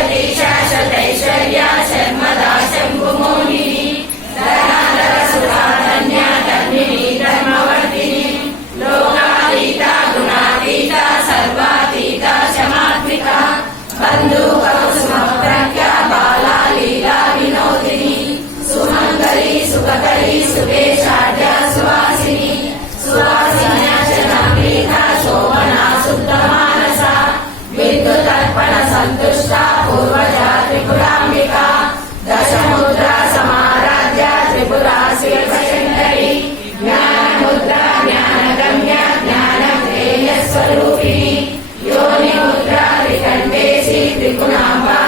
शाश्वती शाश्वतैश्वर्या शर्मदा शम्भुमोहिनी धनाधर सुधाधन्या धर्मिणी धर्मवर्धिनी लोकातीता गुणातीता सर्वातीता क्षमात्मिका बन्धुकौसुमप्रज्ञा बाला लीला विनोदिनी सुमङ्गली सुखकरी सुवेशाढ्या सुवासिनी सुवासिन्या जनाप्रीता शोभना शुद्धमानसा विद्युतर्पण सन्तुष्टा पूर्वजा त्रिपुराम्बिका दशमुद्रा समाराध्या त्रिपुरा शिवशङ्करी ज्ञानमुद्रा ज्ञानगम्या ज्ञानप्रेयस्वरूपिणी योनिमुद्रा त्रिकण्ठेशी त्रिगुणाम्बा